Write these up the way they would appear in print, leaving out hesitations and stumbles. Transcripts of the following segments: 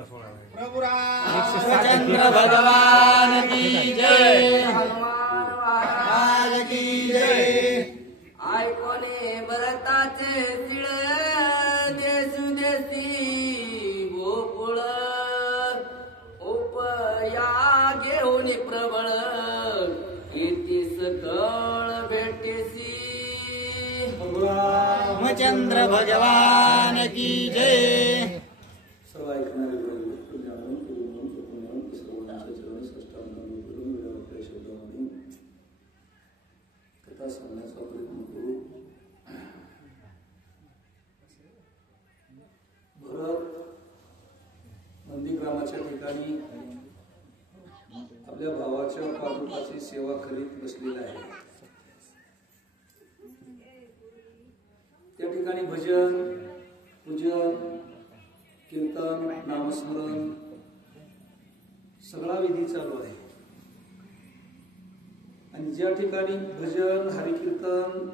प्रभु रामचंद्र भगवान की जय, हनुमान महाराज की जय। ऐकोने भरताचे तिळ देसू देसी गोकुळ उपया घेऊन प्रबळ कीर्ती सकळ भेटेसी। रामचंद्र भगवान की जय। सर्व ऐकणारे भाई जाणून सर्वांच्या चरणी साष्टांग करून आपल्या शब्दामध्ये कथा सांगण्याचा प्रयत्न करू। भरत नंदीग्रामाच्या ठिकाणी आपल्या भावाच्या पादुकाची सेवा करीत बसलेला आहे। त्या ठिकाणी भजन पूजन कीर्तन नामस्मरण सगळा विधी चालू आहे। आणि ज्या ठिकाणी भजन हरिकीर्तन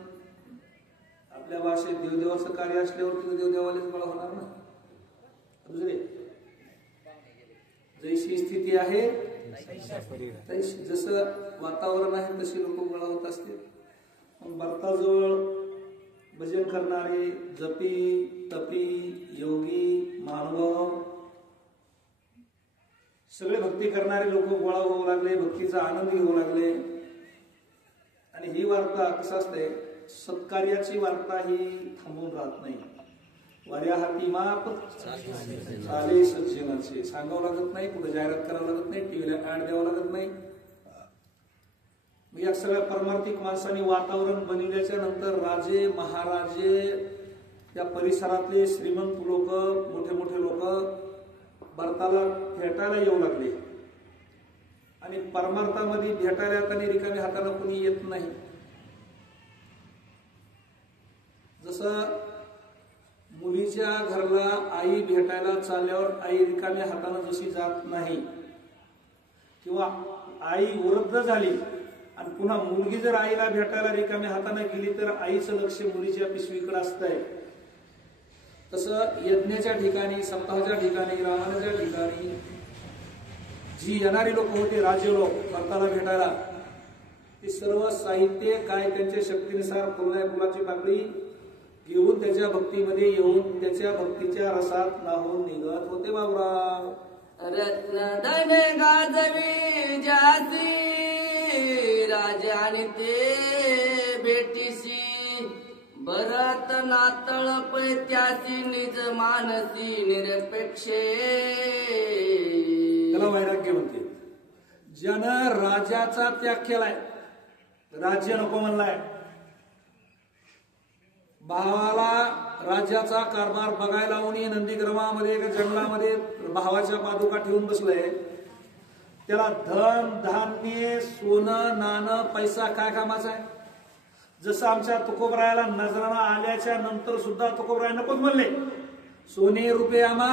आपल्या भाषेत देवदेवाचं कार्य असल्यावर तिथे देवदेवालेच बळ होणार ना। दुसरे जैशी स्थिती आहे तैशी जसं वातावरण आहे तशी लोक गोळा होत असते। भारताजवळ भजन करणारे जपी तपी योगी मानव सगळे भक्ती करणारे लोक गोळा होऊ लागले, भक्तीचा आनंद घेऊ लागले। आणि ही वार्ता कसं असते, सत्कार्याची वार्ता ही थांबून राहत नाही। वाऱ्या हाती माप चाले सज्जनाचे सांगावं लागत नाही, कुठे जाहिरात करावं लागत नाही, टीव्हीला ऍड द्यावं लागत नाही। या सगळ्या परमार्थिक माणसांनी वातावरण बनविल्याच्या नंतर राजे महाराजे त्या परिसरातले श्रीमंत लोक मोठे मोठे लोक भारताला भेटायला येऊ लागले। आणि परमार्थामध्ये भेटायला येताना रिकामी हाताने कोणी येत नाही। जसं मुलीच्या घरला आई भेटायला चालल्यावर आई रिकाम्या हाताने जशी जात नाही, किंवा आई वृद्ध झाली आणि पुन्हा मुलगी जर आईला भेटायला रिकाम्या हाताने गेली तर आईचं लक्ष मुलीच्या पिशवीकडे असतंय। तसं यज्ञाच्या ठिकाणी सप्ताहाच्या ठिकाणी रामायणाच्या ठिकाणी जी येणारी लोक होते राज्य लोक भारताला भेटायला, ते सर्व साहित्य काय त्यांच्या शक्तीनुसार फुलण्या फुलाची पाकळी घेऊन त्याच्या भक्तीमध्ये येऊन त्याच्या भक्तीच्या रसात नाहून निघत होते। बाबूराव रत्न धन गाजवी जासी राजाने ते भेटीसी भरत नातळ पैत्यासी निज मानसी निरपेक्षे। त्याला वैराग्य म्हणते। ज्यानं राजाचा त्याग केलाय, राज्य नको म्हणलाय, भावाला राज्याचा कारभार बघायला लावून नंदीग्रामामध्ये एका जंगलामध्ये भावाच्या पादुका ठेवून बसलंय। त्याला धन धान्य सोनं नाणं पैसा काय कामाचा आहे? जसं आमच्या तुकोबरायाला नजराणा आल्याच्या नंतर सुद्धा तुकोबराय नकोच म्हणले, सोने रुपये आमा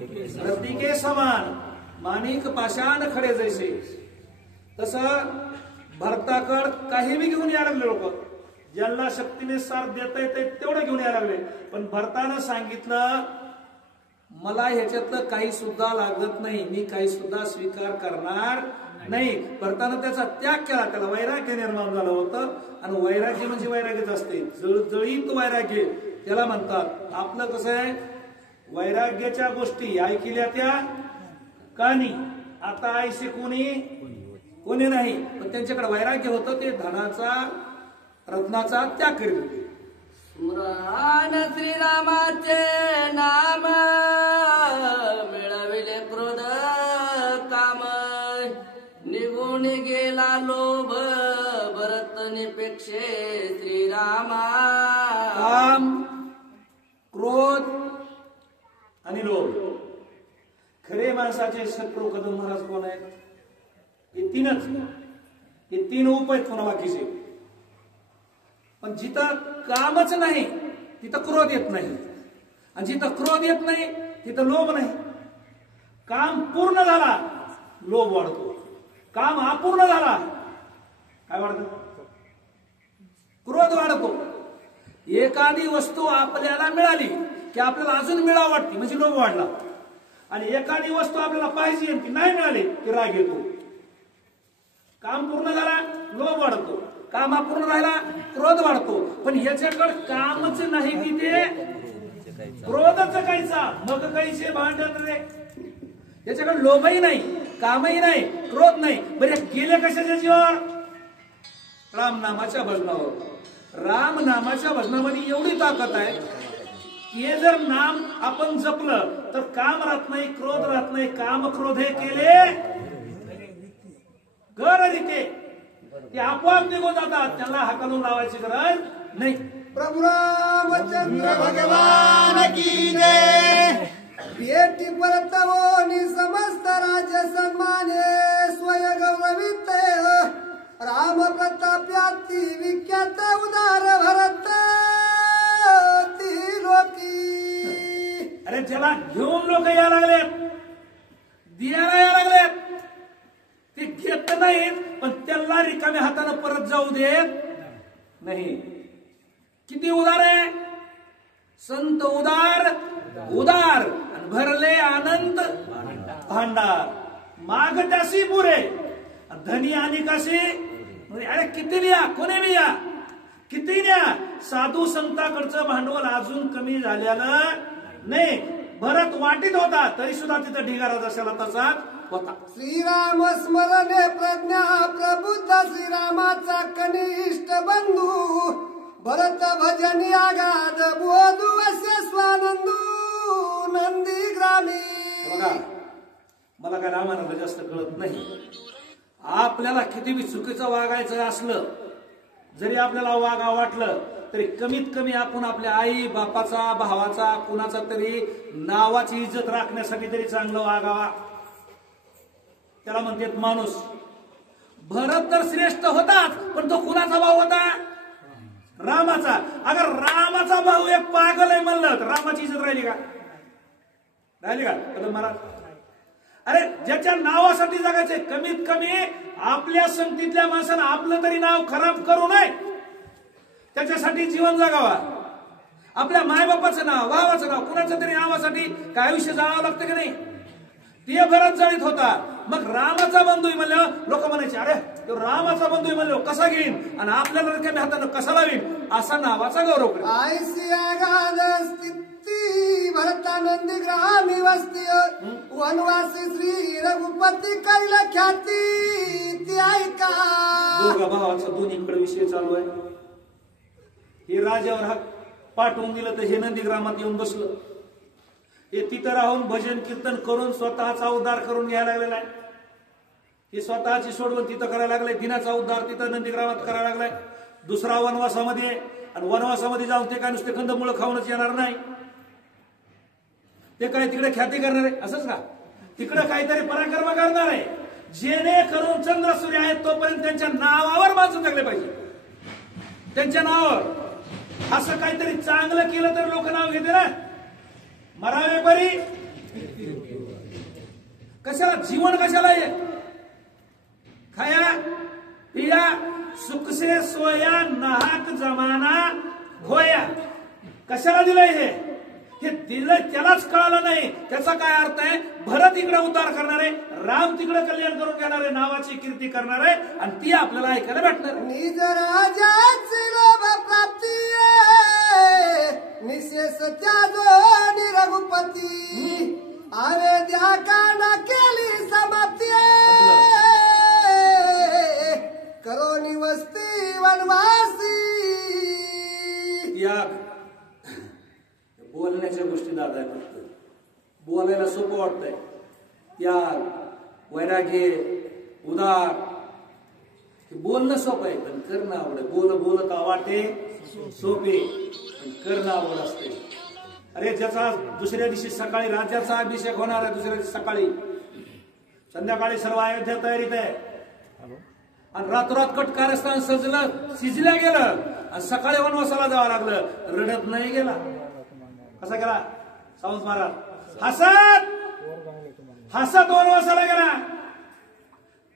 रत्निके समान माणिक पाषाण खडे जैसे। तसं भरताकड काही बी घेऊन यायला लागले लोक, ज्यांना शक्तीने साथ देता येते तेवढं घेऊन यायला लागले। पण भरतानं सांगितलं मला ह्याच्यातलं काही सुद्धा लागत नाही, मी काही सुद्धा स्वीकार करणार नाही। भरतानं त्याचा त्याग केला, त्याला वैराग्य निर्माण झालं होतं। आणि वैराग्य म्हणजे वैराग्यच असते, जळजळीत वैराग्य त्याला म्हणतात। आपलं कसं आहे, वैराग्याच्या गोष्टी ऐकल्या त्या कहाणी, आता ऐसे कोणी नाही, पण त्यांच्याकडे वैराग्य होतं, ते धनाचा रत्नाचा त्याग करीत होते। स्मरण श्रीरामाचे नाम मिळविले क्रोध काम निघून गेला लोभ भरत निपेक्षे श्रीरामा। काम क्रोध आणि लोभ खरे माणसाचे शत्रू कदम महाराज कोण आहेत? हे तीनच, हे तीन उप आहेत कोणा बाकीचे। पण जिथं कामच नाही तिथं क्रोध येत नाही, आणि जिथं क्रोध येत नाही तिथं लोभ नाही। काम पूर्ण झाला लोभ वाढतो, काम अपूर्ण झाला काय वाढतं? क्रोध वाढतो। एखादी वस्तू आपल्याला मिळाली की आपल्याला अजून मिळावं वाटते म्हणजे लोभ वाढला, आणि एखादी वस्तू आपल्याला पाहिजे ती नाही मिळाली की राग येतो. काम पूर्ण झाला लोभ वाढतो, काम अपूर्ण राहिला क्रोध वाढतो. पण याच्याकडे कामच नाही की ते क्रोधच कायचा मग काहीचे भांडण रे. याच्याकडे लोभही नाही, कामही नाही, क्रोध नाही. बरे गेले कशाच्या जीवावर? राम नामाच्या भजनावर. राम नामाच्या भजनामध्ये एवढी ताकद आहे की हे जर नाम आपण जपलं तर काम राहत नाही, क्रोध राहत नाही. काम क्रोध हे केले घर रीते ते आपोआप निघून जातात, त्यांना हाकलून लावायची गरज नाही. प्रभु रामचंद्र भगवान की जय. भेटी परतवोनी समस्त राज्य सन्माने स्वय गौरवित राम प्रताप्याती विख्यात उदार भरत ती लोकी. अरे ज्याला घेऊन लोक या लागलेत, दियाला या लागलेत, ते घेत नाहीत पण त्याला रिकाम्या हाताने परत जाऊ देत नाही. किती उदार आहे संत, उदार उदार आणि भरले आनंद भांडार. माग त्याशी पुरे धनी आणि कशी. अरे किती लिया, कोणी लिया, किती न्या. साधू संताकडचं भांडवल अजून कमी झालेलं नाही. भरत वाटीत होता तरी सुद्धा तिथं ढिगारा जशाला तसाच होता. श्रीराम स्मरणे प्रज्ञा प्रबुद्ध श्रीरामाचा कनिष्ठ बंधू भरत भजनी आगाध बोधू असे स्वानंदू नंदी ग्रामी. बघा मला काय रामायणाला जास्त कळत नाही. आपल्याला किती बी चुकीचं वागायचं असलं, जरी आपल्याला वागा वाटलं तरी कमीत कमी आपण आपल्या आई बापाचा, भावाचा, कुणाचा तरी नावाची इज्जत राखण्यासाठी तरी चांगलं वागावा. त्याला म्हणतात माणूस. भरत तर श्रेष्ठ होताच पण तो कुणाचा भाऊ होता? रामाचा. अगर रामाचा भाऊ एक पागल आहे म्हणलं तर रामाची इज्जत राहिली का? राहिली का? मला अरे ज्याच्या नावासाठी जगायचे, कमीत कमी आपल्या संगतीतल्या माणसानं आपलं तरी नाव खराब करू नये, त्याच्यासाठी जीवन जगावा. आपल्या मायबापाचं नाव, भावाचं नाव, कुणाच्या तरी नावासाठी काय आयुष्य जावं लागतं की नाही? ते भरत जळीत होता. मग रामाचा बंधू म्हणलं लोक म्हणायचे अरे तो रामाचा बंधू म्हणलो कसा घेईन आणि आपल्याला रिकाम्या हातानं कसा लावीन असा नावाचा गौरव करेल. आयसी आगाध स्थिती भरतानंदी ग्रामी वस्ती वनवासी श्री रघुपती कैल ख्याती ती ऐका. दोघा भावाचा दोन्हीकडे विषय चालू आहे. हे राजावर हा पाठवून दिलं तर हे नंदीग्रामात येऊन बसलं. हे तिथं राहून भजन कीर्तन करून स्वतःचा उद्धार करून घ्यायला लागलेला आहे. हे स्वतःची सोडवून तिथं करायला लागलाय. दिनाचा उद्धार तिथं नंदीग्रामात करायला लागलाय. दुसरा वनवासामध्ये, आणि वनवासामध्ये जाऊन ते काय नुसते कंदमुळं खाऊनच येणार नाही. ते काय तिकडे ख्याती करणार आहे असंच का? तिकडे काहीतरी पराक्रम करणार आहे. जेणेकरून चंद्र सूर्य आहेत तोपर्यंत त्यांच्या नावावर माणसं जगले पाहिजे. त्यांच्या नावावर असं काहीतरी चांगलं केलं तर लोक नाव घेते ना. मरावे परी कशाला जीवन कशाला आहे? खाया पिया सुख से सोया नाहक जमाना होया. कशाला दिलंय हे? हे दिलंय त्यालाच कळालं नाही. त्याचा काय अर्थ आहे? भरत इकडे उद्धार करणारे, राम तिकडे कल्याण करून घेणारे, नावाची कीर्ती करणारे, आणि ती आपल्याला ऐकायला भेटणार. निज राजाची लोभ प्राप्ती निशेष त्याजो रघुपती आवे द्या काना केली समाप्ती करो निवस्ती वनवासी. या बोलण्याच्या गोष्टी दादा फक्त बोलायला सोपं वाटतंय. त्याग, वैराग्य, उदार बोलणं सोपं आहे पण करणं आवड. बोलत वाटे सोपे पण करणं आवड असते. अरे ज्याचा दुसऱ्या दिवशी सकाळी राज्याचा अभिषेक होणार आहे, दुसऱ्या दिवशी सकाळी, संध्याकाळी सर्व अयोध्या तयारीत आहे, आणि रातोरात कट कारस्थान सजलं, शिजल्या गेलं, आणि सकाळी वनवासाला जावं लागलं. रडत नाही गेला. कसा गेला सावंत महाराज? हसत वनवासाला गेला.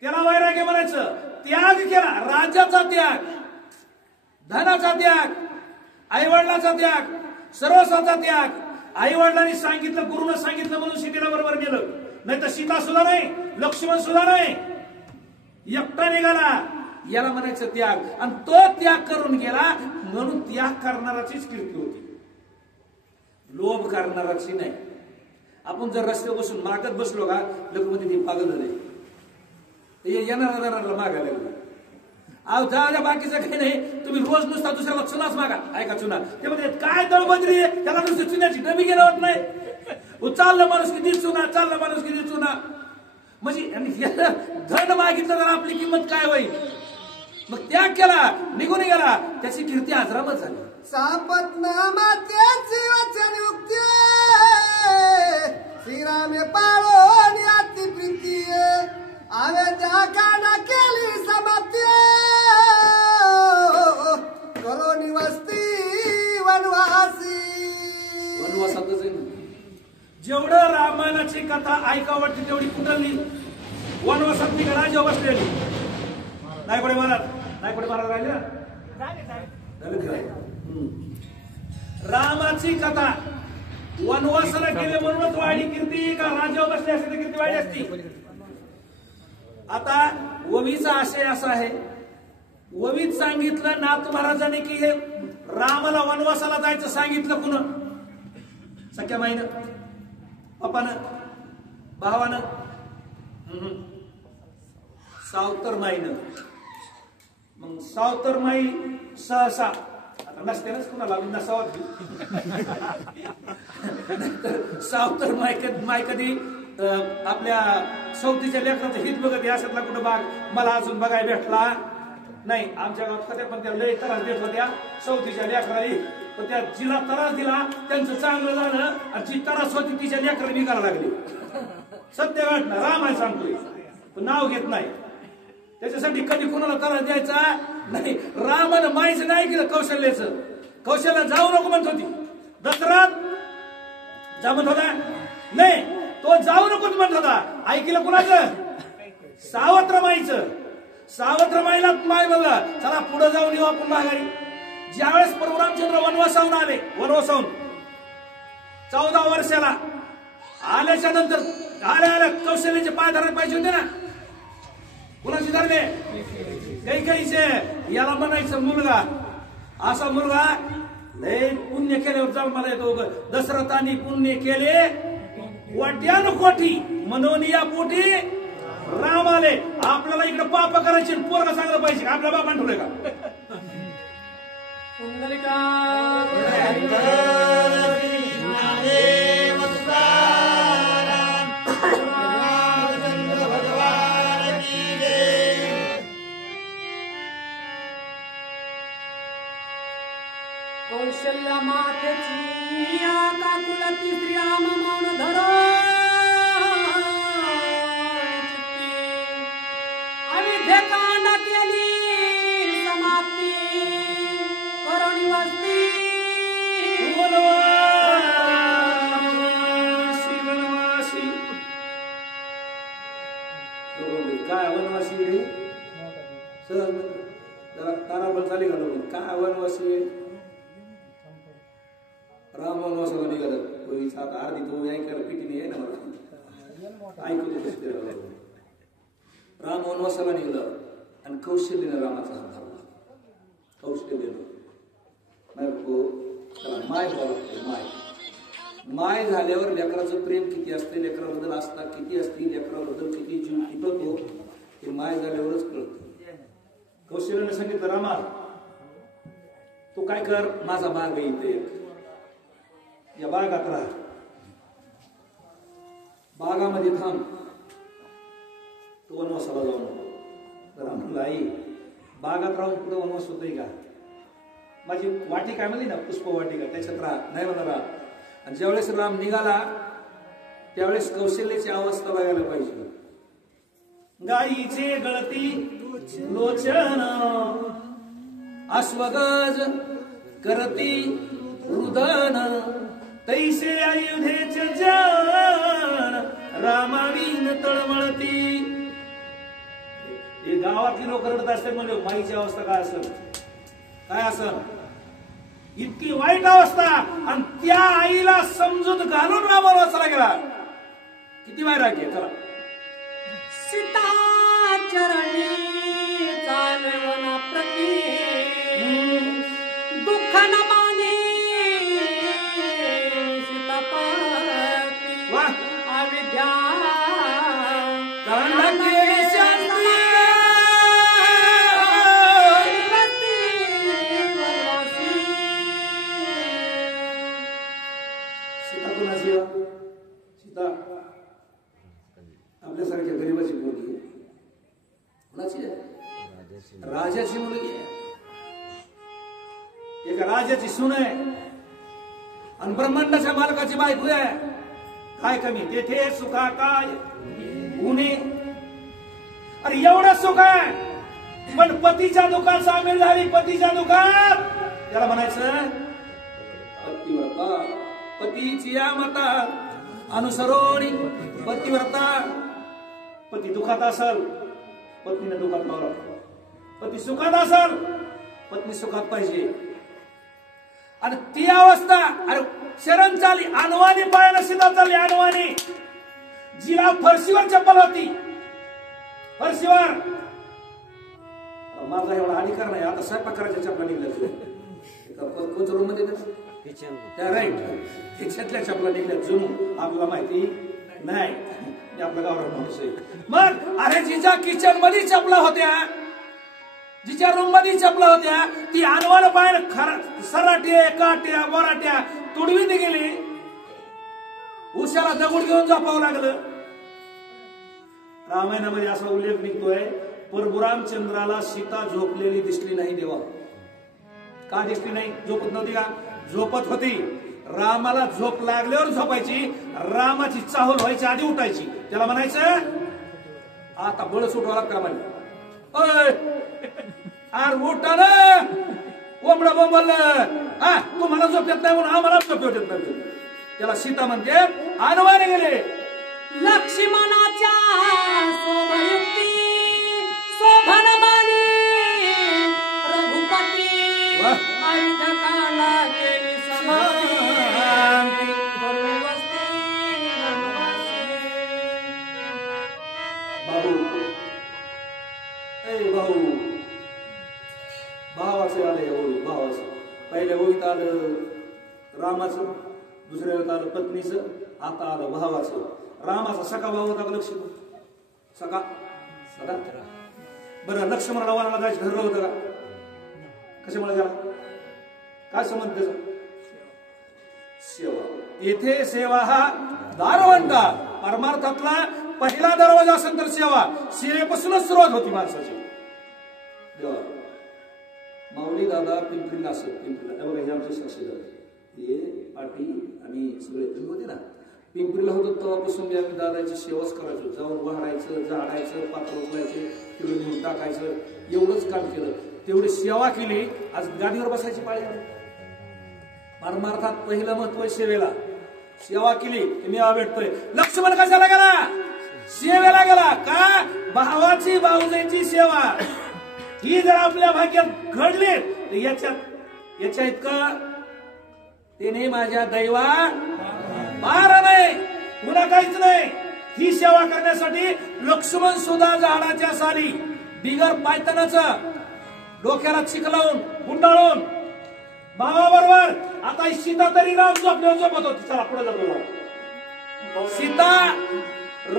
त्याला वैराग्य म्हणायचं. त्याग केला, राज्याचा त्याग, धनाचा त्याग, आईवडिलाचा त्याग, सर्वस्वाचा त्याग. आई वडिलांनी सांगितलं, गुरुनं सांगितलं म्हणून शिटीला बरोबर गेलं. नाही तर सीता सुद्धा नाही, लक्ष्मण सुद्धा नाही, एकटा निघाला. याला म्हणायचं त्याग. आणि तो त्याग करून गेला म्हणून त्याग करणाराचीच कीर्ती होती, लोभ करणाराची नाही. आपण जर रस्त्यावर बसून मागत बसलो का लोक मध्ये ते पागल झाले, येणारा मागायला लागलं. अहो जाऊ बाकीचं काही नाही, तुम्ही रोज नुसता दुसऱ्याला चुनाच मागा. ऐका चुना ते म्हणजे काय दळबद्री आहे, त्याला नुसतं चुन्याची डबी गेला होत नाही. चाललं माणूस किती चुना, चाललं माणूस किती चुना. म्हणजे धन मागितलं तर आपली किंमत काय होईल. मग त्याग केला, निघून गेला, त्याची कीर्ती आजरामत झाली. सापत्नामा त्याची वचनयुक्ती श्रीरामे पाळो अति प्रीती आवे त्या काना केली समाप्ती करो निवस्ती वनवासी. वनवासातच आहे ना. जेवढं रामायणाची कथा ऐकावं वाटते तेवढी कुठली वनवासात मी राजा बसलेली. नायकडे महाराज राहिले ना. रामाची कथा वनवासाला गेले म्हणूनच वाढी कीर्ती का राज्यावर बसले असते तर कीर्ती वाढली असती. आता ओवीचा आशय असा आहे, ओवीत सांगितलं नाथ महाराजांनी की हे रामाला वनवासाला जायचं सांगितलं कुणा, सख्या माईनं, पप्पानं, भावानं, सावतर माईनं. मग सावतर माई सहसा आता नसतेनच कुणाला नसावं. सावतर माय कधी आपल्या सवतीच्या लेकराचं हित बघत याच्यातला कुठं भाग मला अजून बघायला भेटला नाही. आमच्या गावात होत्या पण त्या लय त्रास देत होत्या सवतीच्या लेकराली. पण त्या जिला त्रास दिला त्यांचं चांगलं झालं आणि जी त्रास होती तिच्या लेकरं निघायला लागली. सत्य घटना रामाय सांगतोय, पण नाव घेत नाही. त्याच्यासाठी कधी कुणाला त्रास द्यायचा नाही. रामानं माईचं नाही केलं कौशल्याचं. कौशल्या जाऊ नको म्हणत होती, दसरात जा म्हणत होता नाही, तो जाऊ नकोच म्हणत होता. ऐकलं कुणाचं, सावत्र माईचं. सावत्र माईला माय म्हणला चला पुढे जाऊन येऊ आपण माघारी. ज्यावेळेस प्रभू रामचंद्र वनवासाहून आले, वनवासाहून 14 वर्षाला आल्याच्या नंतर आल्या कौशल्याचे पाय धरायला पाहिजे होते ना. कुणाची धरले, काही काहीचे. याला म्हणायचं मुलगा, असा मुलगा लय पुण्य केल्यावर जाऊन मला येतो. दशरथांनी पुण्य केले वाट्यान कोठी म्हणून या पोटी राम आले. आपल्याला इकडे पाप करायचे पोरगा सांगलं पाहिजे का आपल्या बापान ठेवलंय का. कौशल्या मातेची काकुलती श्रीराम मौन धरो अविधेकांड केली समाप्ती करुणी वस्ती. काय वनवासी रे, सहज जरा ताराबल चाली घालू. काय वनवासी, राम वनवासाला निघालं. आता अर्धी तो ऐकायला पिटीने आहे ना मला ऐकतो. राम वनवासाला निघालं आणि कौशल्याने रामाचा हात धरला. कौशल्याने त्याला माय बोला. माय झाल्यावर लेकराचं प्रेम किती असते, लेकराबद्दल आस्था किती असते, लेकराबद्दल किती जीव फुटतो हे माय झाल्यावरच कळतं. कौशल्याने सांगितलं रामा तू काय कर, माझा बाग इथे या बागात राहा, बागामध्ये थांब, तू वनवासाला जाऊ नको. राम म्हणला आई बागात राहून पुढे वनवास होतोय का. माझी वाटी काय म्हणली ना पुष्प वाटिका त्याच्यात राहा, नाही म्हणा. आणि ज्यावेळेस राम निघाला त्यावेळेस कौशल्याची अवस्था बघायला पाहिजे. गाईचे गळती लोचन अश्वगज करती रुदन तैसे अयोध्येचे जान रामावीन तळमळती. हे गावातली लोक रडत असते म्हणजे माईची अवस्था काय असेल, काय असेल. इतकी वाईट अवस्था. आणि त्या आईला समजून घालून राम वनवासाला गेला किती वैराग्य. चला. सीता चरणी चालवना प्रती दुःख न माने सीतापती वा. अविद्या सीता कोणाची आहे? सीता आपल्यासारख्या गरीबाची मुलगी आहे. कोणाची आहे? राजाची मुलगी आहे. एका राजाची सून आहे आणि ब्रह्मांडाच्या मालकाची बायको आहे. काय कमी तेथे सुखा काय उणे. अरे एवढं सुख आहे पण पतीच्या दुःखात सामील झाली. पतीच्या दुःखात त्याला म्हणायचं पतिव्रता. पतीची या मता अनुसरोणी पतिव्रता. पती दुःखात असल पत्नीने दुःखात नवरा. पती सुखात असल पत्नी सुखात पाहिजे. आणि ती अवस्था अरे शरण चाली अनवाणी पायानं सीता चालली. अनवाणी जिला फरशीवर चप्पल होती. फरशीवर माझा एवढा अधिकार नाही. आता स्वयंपाक करायच्या चपला निघल्या. कोणत्या रूम मध्ये त्या राईट किचनतल्या चपला निघल्या. जुनू आपल्याला माहिती नाही. आपल्या गावाला माणूस आहे. मग अरे जिच्या किचन मध्ये चपला होत्या जिच्या रूम मध्ये चपला होत्या ती अनवान पायानं सराट्या काट्या बोराट्या तुडवीने गेली. उशाला दगड घेऊन झोपावं लागलं. रामायणामध्ये असा उल्लेख निघतोय परशुरामचंद्राला सीता झोपलेली दिसली नाही. देवा का दिसली नाही? झोपत नव्हती का? झोपत होती. रामाला झोप लागल्यावर झोपायची. रामाची चाहूल व्हायच्या आधी उठायची. त्याला म्हणायचं आता बळ सुटवा लागतं आम्हाला. अरे उठा ना कोंबडा बोंबल. तुम्हाला झोप येत नाही म्हणून आम्हाला झोप येत नाही. त्याला सीता म्हणते अनवाने गेले. लक्ष्मणाच्या शोभयुक्ती शोभन मानी रघुपती आयुधकाला केली समाप्ती करुण वस्ती वनवासी. भाऊ ए भाऊ भावाचं आलंय. ओळी भावाचं. पहिल्या ओळीत आलं रामाचं. दुसऱ्या वेळेत आलं पत्नीचं. आता आलं भावाचं. रामाचा सखा भाऊ होता का लक्ष्मण? सखा सदा. बरं लक्ष्मणाला वनाला जायचं ठरलं होतं का? कशामुळे गेला? काय संबंध त्याचा? सेवा. येथे सेवा हा दारवंटा. परमार्थातला पहिला दरवाजा असेल तर सेवा. सेवेपासूनच सुरुवात होती माणसाची. देवा माऊली दादा पिंपरीला असत. पिंपरीला बघा हे आमचे साक्षीदार हे पाटी आणि सगळे तुम्ही होते ना पिंपरीला होतो तेव्हापासून मी आम्ही दादाची सेवाच करायचो. जाऊन वाढायचं झाडायचं पात्र उचलायचे तिकडे नेऊन टाकायचं एवढंच काम केलं. तेवढी सेवा केली. आज गाडीवर बसायची पाळी आली. परमार्थात पहिलं महत्व सेवेला. सेवा केली की मी भेटतोय. लक्ष्मण कशाला गेला? सेवेला गेला. का? भावाची भाऊजाईची सेवा ही जर आपल्या भाग्यात घडली तर याच्या इतकं त्याने माझ्या दैवा बार नाही पुन्हा काहीच नाही. ही सेवा करण्यासाठी लक्ष्मण सुद्धा झाडाच्या साली बिगर पायतनाचं डोक्याला चिक लावून गुंडाळून भावाबरोबर. आता सीता तरी राम झोपल्यावर झोपत होती. चला पुढे जातो. सीता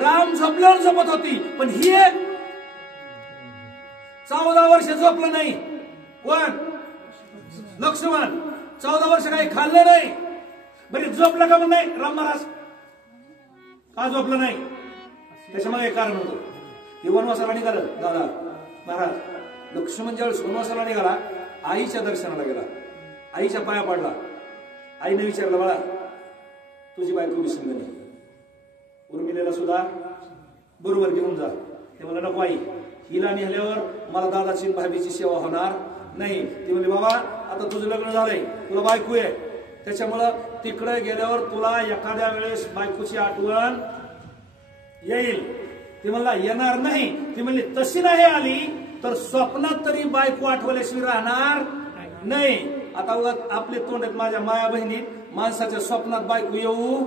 राम झोपल्यावर झोपत होती पण ही 14 वर्ष झोपलं नाही. कोण? लक्ष्मण. 14 वर्ष काही खाल्लं नाही. बरी झोपलं का पण नाही? राम महाराज का झोपलं नाही? त्याच्यामध्ये एक कारण होतं. हे वनवासाला निघालं दादा महाराज. लक्ष्मण ज्यावेळेस वनवासाला निघाला आईच्या दर्शनाला गेला. आईच्या पाया पडला. आईने विचारलं बाळा तुझी बायको विसरून गेली. उर्मिलेला सुद्धा बरोबर घेऊन जा. ते म्हणलं नको आई हिला नेल्यावर मला दादाची भाभीची सेवा होणार नाही. ती म्हणली बाबा आता तुझं लग्न झालंय तुला बायको आहे त्याच्यामुळं तिकडे गेल्यावर तुला एखाद्या वेळेस बायकोची आठवण येईल. ती म्हणला येणार नाही. ती म्हणली तशी नाही आली तर स्वप्नात तरी बायको आठवल्याशिवाय राहणार नाही. आता आपले तोंड आहेत माझ्या माया बहिणी माणसाच्या स्वप्नात बायको येऊ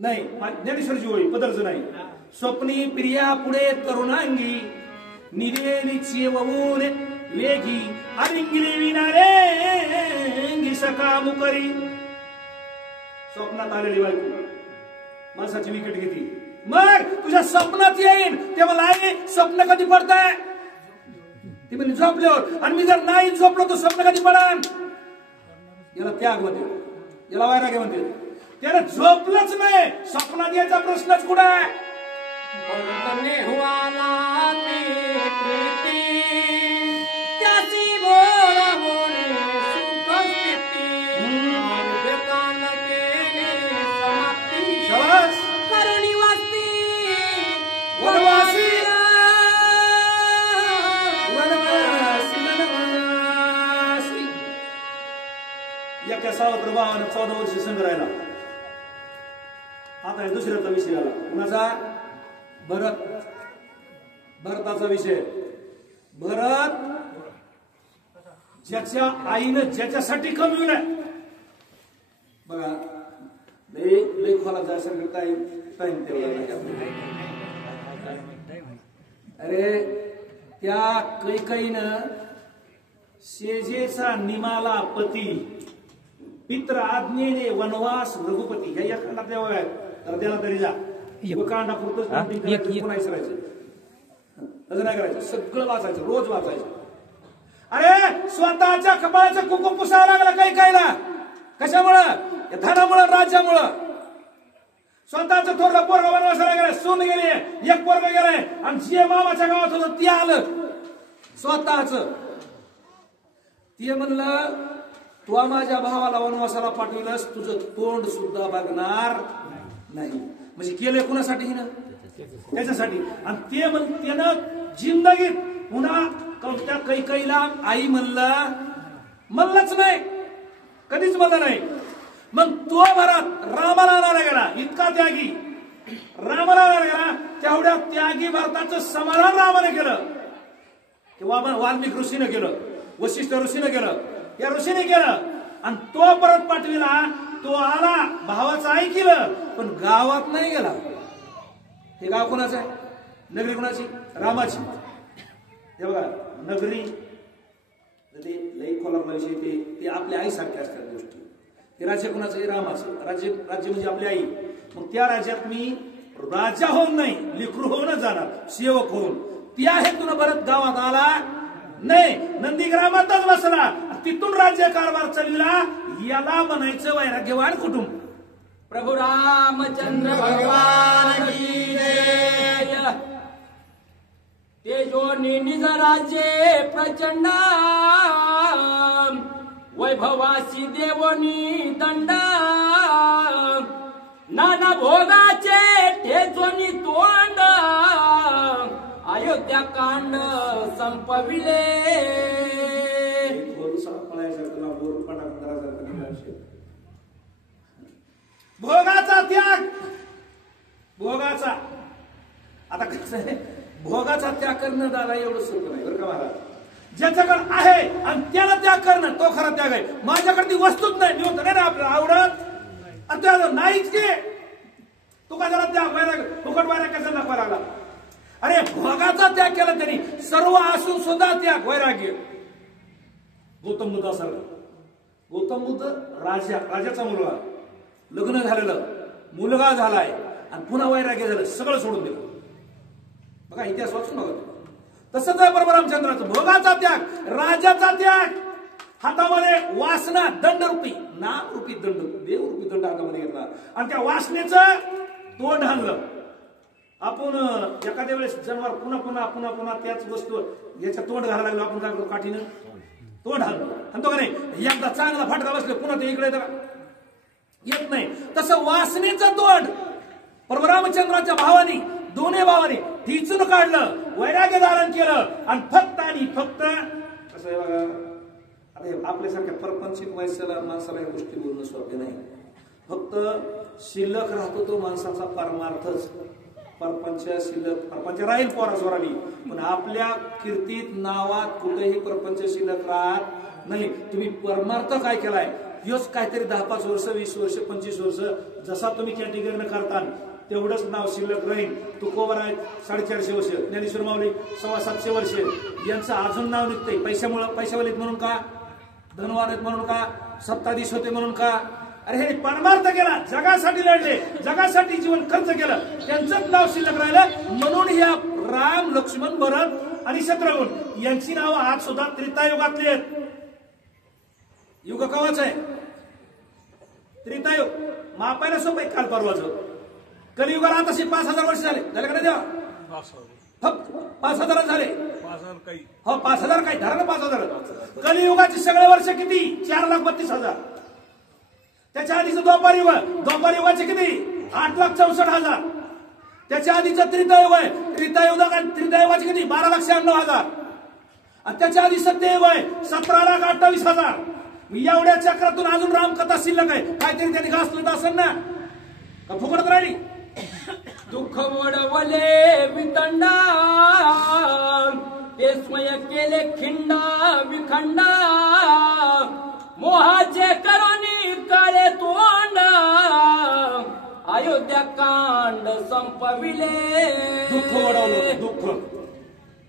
नाही ज्ञानेश्वरची होई बदलचं नाही. स्वप्नी प्रिया पुढे तरुणांगी निवेली चिवून वेगी अरिंगिरी विनारे सका मुकरी. स्वप्नात आलेली बायको माणसाची विकेट घेतली. मग तुझ्या स्वप्नात येईन ते मला आई स्वप्न कधी पडताय ती म्हणजे झोपल्यावर. आणि मी जर नाही झोपलो तर स्वप्न कधी पडान. याला त्याग म्हणते, याला वैराग्य म्हणते. त्याला झोपलंच नाही स्वप्नात याचा प्रश्नच कुठे आहे. सावत्र भावानं 14 वर्ष संघ राहिला. आता दुसऱ्याचा विषय आला. कुणाचा? भरताचा विषय. भरत ज्याच्या आईनं ज्याच्यासाठी कमविलंय बघा. लय खोला जायचं टाइम तेवढा. अरे त्या कैकईनं शेजेचा निमाला पती पित्र आज्ञेने वनवास रघुपती ह्या या खंडात आहेत. तर त्याला तरी जा कांडा पुरतच करायचं तसं नाही करायचं. सगळं वाचायचं, रोज वाचायचं. अरे स्वतःच्या कपाळाचं कुंकू पुसावं लागलं काही कायला. कशामुळं? धनामुळं, राज्यामुळं. स्वतःचं थोरलं पोरग वनवासाला गेलं, सून गेली, एक पोरग गेलंय आणि जे मामाच्या गावात होतं ते आलं स्वतःच. ते म्हणलं तू माझ्या भावाला वनवासाला पाठविलंस, तुझं तोंड सुद्धा बघणार नाही. म्हणजे केलंय कुणासाठी? ना त्याच्यासाठी. आणि ते त्यानं जिंदगीत पुन्हा त्या कैकईला आई म्हणलंच नाही, कधीच म्हणलं नाही. मग तो भरत रामाला आणायला गेला, इतका त्यागी रामाला आणायला गेला. तेवढ्या त्यागी भरताचं समाधान रामाने केलं किंवा वाल्मिक ऋषीनं केलं, वशिष्ठ ऋषीनं केलं, या ऋषीने केलं. आणि तो परत पाठविला. तो आला, भावाचं ऐकलं, पण गावात नाही गेला. हे गाव कोणाचं आहे? नगरी कोणाची? रामाची. हे बघा नगरी लई खोलारला विषय ते आपल्या आईसारख्या असतात गोष्टी. हे राज्य कोणाचं आहे? रामाचं. राज्य म्हणजे आपली आई. मग त्या राज्यात मी राजा होऊन नाही, लेकरू होऊनच जाणार, सेवक होऊन. त्या हेतून परत गावात आला नाही, नंदीग्रामातच बसला. तिथून राज्य कारभार चालविला. याला म्हणायचं वैराग्यवान कुटुंब. प्रभू रामचंद्र भगवान की जय. तेजो निज राज्ये प्रचंड वैभवासी देवोनी दंड. नाना भोगाचे ठेचोनी तोंड अयोध्या कांड संपविले. भोगाचा त्याग. भोगाचा आता कसं आहे, भोगाचा त्याग करणं दादा एवढं सोपं नाही बरं का महाराज. ज्याच्याकडे आहे आणि त्याला त्याग करणं तो खरा त्याग आहे. माझ्याकडे ती वस्तूच नाही, मी होतं नाही ना आपल्याला आवडत आणि त्याला नाहीच की तू का जरा त्याग व्हायला फुकट व्हायला कसा दाखवा लागला. अरे भोगाचा त्याग केला त्यांनी, सर्व असून सुद्धा त्याग वैराग्य. गौतम बुद्ध असं, गौतम बुद्ध राजाचा मुलगा, लग्न झालेलं, मुलगा झालाय आणि पुन्हा वैराग्य झालं, सगळं सोडून दिलं. बघा इतिहास वाचून बघा. तसंच आहे बरोबर रामचंद्राचं. भोगाचा त्याग, राजाचा त्याग. हातामध्ये वासना, दंडरूपी, नामरूपी दंड, देवरूपी दंड हातामध्ये घेतला आणि त्या वासनेचं तोंड हाणलं. आपण एखाद्या वेळेस जनावर पुन्हा त्याच वस्तू याच्या तोंड घालायला लागलो, आपण काय करतो? काठीनं तोंड हाणतो, म्हणतो का नाही? एकदा चांगला फटका बसले पुन्हा ते इकडे येत नाही. तसं वासनेचं तोंड परमरामचंद्राच्या भावानी, दोन्ही भावानी ठिचून काढलं, वैराग्य धारण केलं. आणि फक्त कसं आहे बघा, आता आपल्यासारख्या परपंचिक वयस्याला माणसाला या गोष्टी बोलणं सोपे नाही. फक्त शिल्लक राहतो तो माणसाचा परमार्थच. परपंच शिल्लक, परपंच राहील पोरासोराली, पण आपल्या कीर्तीत नावात कुठेही परपंच शिल्लक राहत नाही. तुम्ही परमार्थ काय केलाय योच काहीतरी 10-5 वर्ष 20 वर्ष 25 वर्ष जसा तुम्ही कॅटेगरीनं करता तेवढंच नाव शिल्लक राहील. तुकोबर आहेत 450 वर्ष, ज्ञानेश्वर माऊली 750 वर्ष, यांचं अजून नाव निघतंय. पैशावालीत म्हणून का, धनवान आहेत म्हणून का, सत्ताधीश होते म्हणून का? अरे हे परमार्थ केला, जगासाठी लढले, जगासाठी जीवन खर्च केलं, त्यांचंच नाव शिल्लक राहिलं. म्हणून या राम, लक्ष्मण, भरत आणि शत्रुघ्न यांची नावं आज सुद्धा त्रेतायुगातली आहेत. युग कवाच आहे त्रेतायुग, मापायला सोपं आहे काल परवाचं. कलियुगाला आता 5000 वर्ष झाले का नाही देवा? फक्त 5000 झाले. हो 5000 काही धरा ना 5000. कलियुगाचे सगळे वर्ष किती? 4,32,000. त्याच्या आधीचं द्वापार युग, द्वापार युगाचे किती? 8,64,000. त्याच्या आधीचं त्रेतायुग आहे, त्रेतायुगाचे किती? 12,96,000. आणि त्याच्या आधी सत्ययुग आहे 17,28,000. एवढ्या चक्रातून अजून रामकथा शिल्लक आहे. काहीतरी त्यांनी घासलं असेल ना, का फुकटत राहिली? दुःख वडवले वितंडा, ते स्वय केले खिंडा विखंडा, मोहाचे करोनी काळे तोंड, अयोध्या कांड संपविले. दुःख वडवलं, दुःख,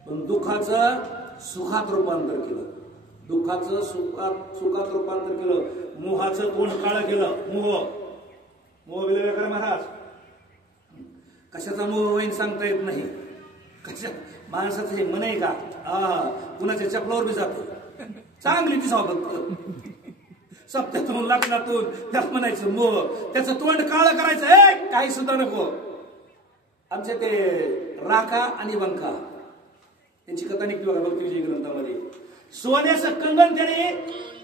पण दुःखाचं सुखात रूपांतर केलं, दुःखाचं सुखात रूपांतर केलं, मोहाचं तोंड काळं केलं. मोह विलय करा महाराज. कशाचा मोह होईन सांगता येत नाही. कशा माणसाचं हे मन आहे का? कुणाच्या चपलावर बी जातो, चांगली दिसावं फक्त. सप्त्यातून लग्नातून त्याला म्हणायचं मोह, त्याचं तोंड काळं करायचं, काही सुद्धा नको. आमच्या ते राखा आणि बंका त्यांची कथा निघते बघा भक्ती विजय ग्रंथामध्ये. सोन्याचं कंगन त्याने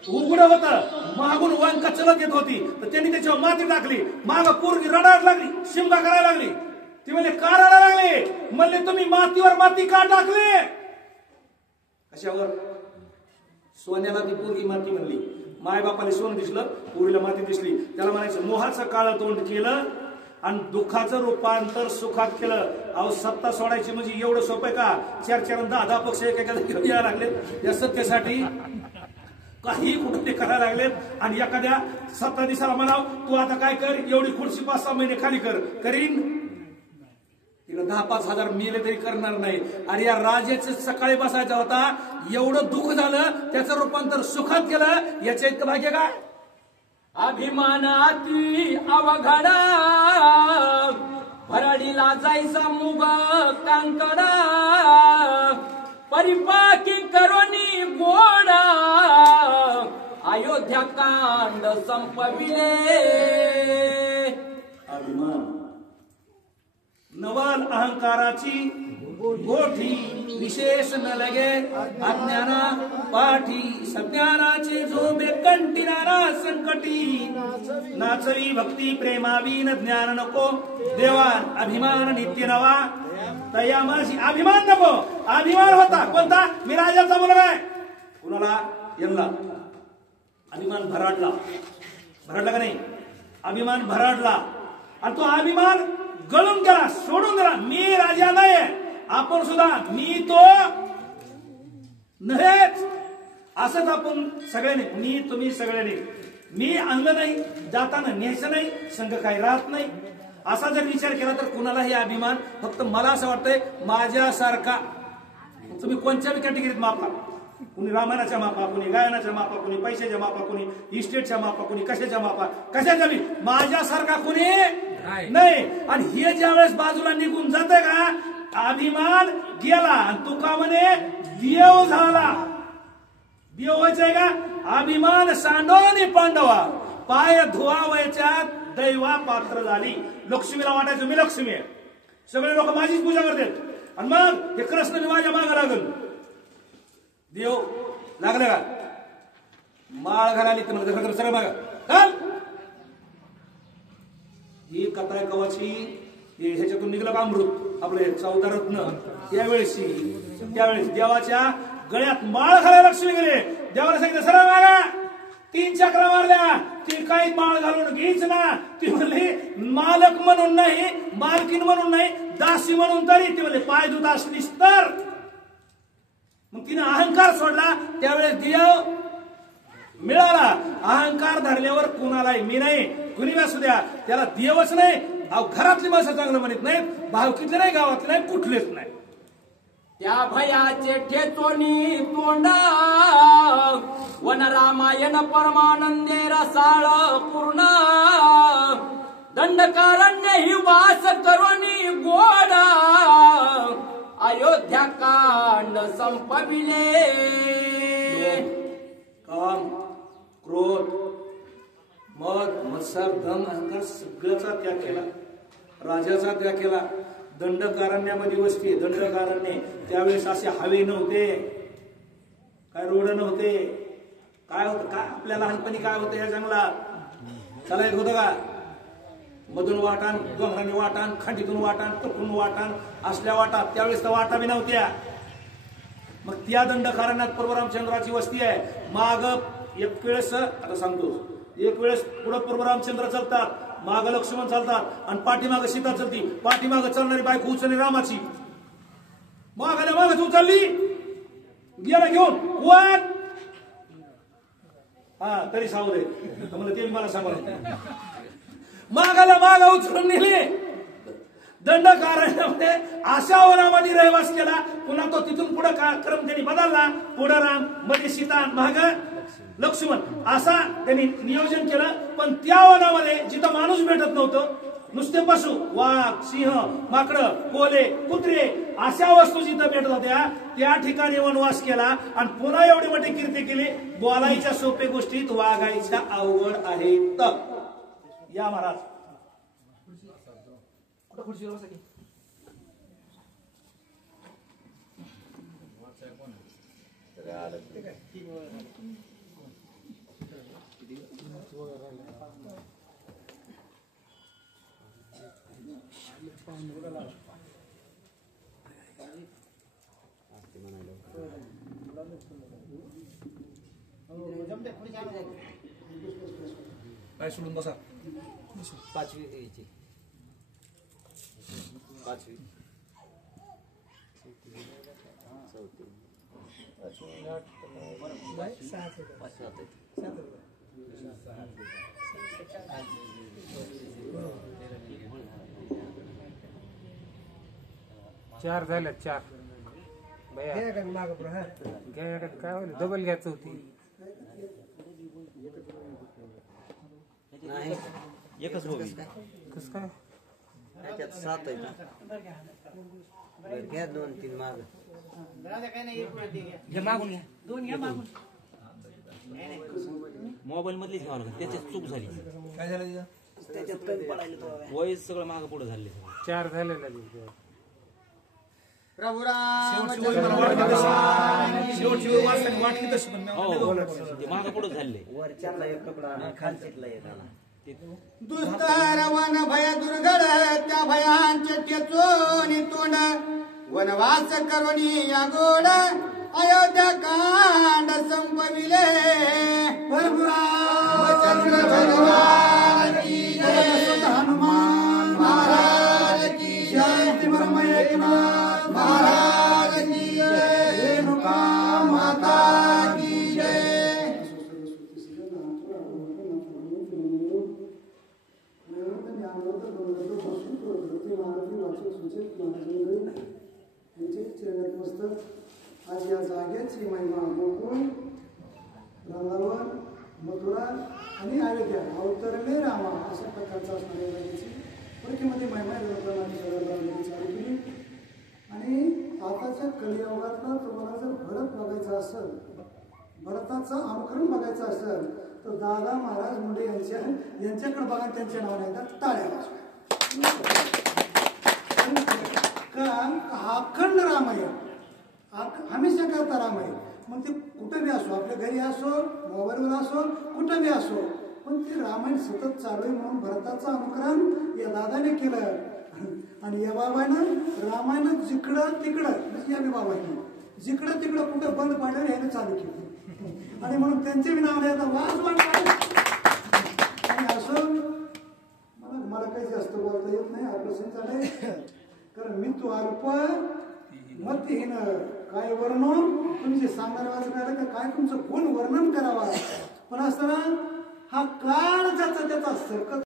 उघडं होतं, मागून वंका चलत येत होती, तर त्यांनी त्याच्यावर माती टाकली. माग पोरगी रडायला लागली, शिमगा करायला लागली. ती म्हणले का रडायला लागले? म्हणले तुम्ही मातीवर माती का टाकले? कशावर? सोन्याला ती पोरगी माती म्हणली. माय बापाला सोनं दिसलं, पोरीला माती दिसली. त्याला म्हणायचं मोहाचं काळं तोंड केलं आणि दुःखाचं रूपांतर सुखात केलं. अहो सत्ता सोडायची म्हणजे एवढं सोपं आहे का? 4-4 10 पक्ष एकेकाला घेऊन यायला लागले या सत्तेसाठी. काही कुठं ते करायला लागलेत. आणि एखाद्या सत्ताधीशाला म्हणाव तू आता काय कर, एवढी खुर्ची 5-6 महिने खाली कर, करीन. तिकडे 10-5 हजार मेले तरी करणार नाही. अरे या राजाचं सकाळी बसायचा होता, एवढं दुःख झालं, त्याचं रूपांतर सुखात केलं. याच्या इतकं भाग्य काय? अभिमानाती अवघडा, भराडीला जायचा मुग कांकडा, परिपाकी करोनी गोडा, अयोध्या कांड संपविले. अभिमान नवल अहंकाराची गोठी, विशेष न लगे अज्ञाना पाठी, सज्ञानाचे झोंबे कंटिनारा संकटी, नाचवी भक्ती प्रेमावीन ज्ञान नको, देवान अभिमान नित्य नवा, तयामाशी अभिमान नको. अभिमान होता कोणता? मी राजाचा मुलगा आहे. कुणाला? यांना अभिमान भराडला. भराडला का नाही? अभिमान भराडला आणि तो अभिमान गळून गेला, सोडून गेला. मी राजा नाही, आपण सुद्धा मी तो नव्हेच. असंच आपण सगळ्यांनी, मी तुम्ही सगळ्यांनी, मी आणलं नाही, जाताना न्यायचं नाही, संघ काही राहत नाही, असा जर विचार केला तर कुणालाही अभिमान. फक्त मला असं वाटतंय माझ्यासारखा तुम्ही कोणत्या कॅटेगरीत मापा, कुणी रामायणाच्या मापा, कुणी गायनाच्या मापा, कुणी पैशाच्या मापा, कुणी इस्टेटच्या मापा, कुणी कशाच्या मापा, कशाच्या बी, माझ्यासारखा कुणी नाही. आणि हे ज्या वेळेस बाजूला निघून जाते का, अभिमान गेला आणि तुका म्हणे देव झाला. देव व्हायचंय का? अभिमान सांडोनी पांडवा, पाय धुवावयाच्या दैवा पात्र झाली. लक्ष्मीला वाटायचं मी लक्ष्मी आहे, सगळे लोक माझीच पूजा करतात आणि मग हे कृष्ण मी माझ्या मागं लागल. देव लागलं का? माळ घालाली तर सगळं माग काल ही कथा कवाची, ह्याच्यातून निघलं का अमृत आपले 14 रत्न. त्यावेळेस देवाच्या गळ्यात माळ घालायला लक्ष्मी गेले. देवाला सांगितलं सरळ मागा. 3 चक्रा मारल्या. ती काही माळ घालून घ्यायच ना. ती म्हणली मालक म्हणून नाही, मालकीन म्हणून नाही, दासी म्हणून तरी. ती म्हणली पाय धुत असलीस तर. मग तिने अहंकार सोडला. त्यावेळेस देव मिळाला. अहंकार धरल्यावर कुणालाही मी नाही, कुणी असू द्या, त्याला देवच नाही. अहो घरातली माणसं चांगलं म्हणत नाहीत, भावकीतले नाही, गावातले नाही, कुठलेच नाही. त्या भयाचे ठेचोनी तोंडा वन रामायण परमानंदे रसाळ पूर्ण दंडकारण्य ही वास करोनी गोडा अयोध्या कांड संपविले. काम, क्रोध, मद, मत्सर, धन, अहंकार सगळ्याचा त्याग केला. राजाचा त्याग केला. दंडकारण्यामध्ये वस्ती, दंडकारण्य त्यावेळेस असे हवे नव्हते, काय रोड नव्हते, काय होतं, काय आपल्या लहानपणी काय होतं या जंगलात चालायचं होतं का? मधून वाटाण, डोंगराने वाटाण, खांडीतून वाटाण, टपून वाटाण, असल्या वाटा, त्यावेळेस तर वाटा बी नव्हत्या. मग त्या दंडकारण्यात प्रभुरामचंद्राची वस्ती आहे. माग एक वेळेस आता सांगतो, एक वेळेस पुढे प्रभुरामचंद्र चालतात, माग लक्ष्मण चालतात आणि पाठीमाग सीता चालती. पाठीमाग चालणारी बायको उचलली रामाची, मागाला माग उचलली, गेला घेऊन कोण? हा तरी सांगू दे म्हणलं, ते मला सांगा. मागाला माग उचलून नेले. दंडकारण्यामध्ये अशा वनामध्ये रहवास केला. पुन्हा तो तिथून पुढे क्रम त्यांनी बदलला. पुढे राम, मध्ये सीता, माग लक्ष्मण, असा त्यांनी नियोजन केलं. पण त्या वनामध्ये जिथं माणूस भेटत नव्हतं, नुसते पशु, वाघ, सिंह, माकडं, कोले, कुत्रे अशा वस्तू जिथं भेटत होत्या, त्या ठिकाणी वनवास केला. आणि पुन्हा एवढी मोठी कीर्ती केली, बोलायच्या सोपे गोष्टीत वागायच्या अवघड आहेत. या महाराज खुर्चीवर बसा की. काय सोडून बसा. पाचवी यायची, पाचवी चार झाल्या, चार घ्या काय होईल, डबल घ्यायचं होती. नाही एकच मूवी कस काय त्याच्यात 7 आहे. घ्या 2-3 माग मागून घ्या, दोन घ्या मागून. मोबाईल मधलीच घ्यावं लागेल, त्याच्यात चूक झाली. काय झालं त्याच्यात कमी पडायला वयस सगळं मागं पुढे झाले. चार झालेला वाटली तशी पण ते मागं पुढे झाले. वरच्याला एक कपडा आणि खालच्याला एक आला. दुस्तर वन भय दुर्गड त्या भयांचे टेचोनी तोंड वनवास करोनी या गोड अयोध्या कांड संपविले. परशुरामचंद्र भगवान की जय, हनुमान महाराज की जय, ब्रह्म एकनाथ महाराज की जय, रेणुका माता की जय. आज या जागेची महिमा गोकुळ, वृंदावन, मथुरा आणि अयोध्या अवतरणे रामा अशा प्रकारचा असणाऱ्या जागेची प्रकृतीमध्ये महिमा चालू केली. आणि आताच्या कलियुगातला तुम्हाला जर भरत बघायचा असेल, भरताचं अनुकरण बघायचं असेल तर दादा महाराज मुंडे यांच्याकडे बघा. त्यांच्या नावाने येतात टाळ्या. कारण हा अखंड रामायण हमेशा करता रामायण, मग ते कुठं बी असो, आपल्या घरी असो, मोबाईलवर असो, कुठं बी असो, पण ते रामायण सतत चालू आहे. म्हणून भरताचं अनुकरण या दादाने केलं. आणि या बाबानं रामायण जिकडं तिकडं, म्हणजे या बाबांनी जिकडं तिकडं कुठं बंद पाडलं याने चालू केलं. आणि म्हणून त्यांचे बी नाव आता वाज. आणि असं मला काही जास्त बोलता येत नाही, आपलं चाललंय. कारण मी तू अल्प मतहीन काय वर्णन तुमचे सांगणार वाचणार का काय तुमचं कोण वर्णन करावा. पण असताना हा काळ ज्याचा त्याचा सरकत